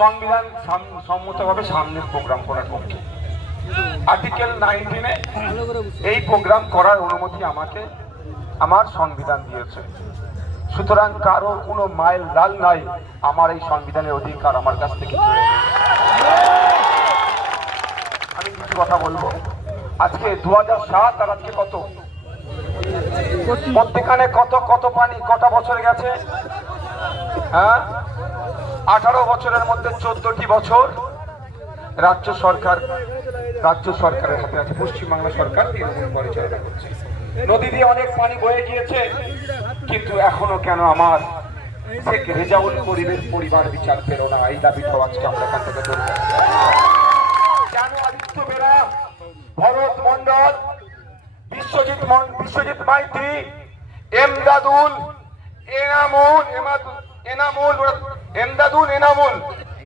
সংবিধান সম্মতভাবে সামনের প্রোগ্রাম করার পক্ষে। আর্টিকেল 19-এ এই প্রোগ্রাম করার অনুমতি আমাকে আমার সংবিধান দিয়েছে। সুতরাং কারো কোনো মাইল লাল নাই আমার এই সংবিধানের অধিকার আমার কাছ থেকে কেড়ে নেবে। আমি কিছু কথা বলবো। আজকে 2007 আর আজকে কত, মধ্যখানে কত কত পানি, কটা বছর গেছে? হ্যাঁ, 18 বছরের মধ্যে 14টি বছর রাজ্য সরকারের হাতে আছে। পশ্চিমবাংলা সরকার তৃণমূল পরিচালনা করছে। নদী দিয়ে অনেক পানি বয়ে গিয়েছে, কিন্তু এখনো কেন আমার শেখ রেজাউল করিমের পরিবার বিচার পেল না? এই দাবিটাও আজকে আমরা এখান থেকে তুলব। কেন আদিত্য বেরা, ভরত মন্ডল, বিশ্বজিৎ মাইতি, এমদাদুল এনামুল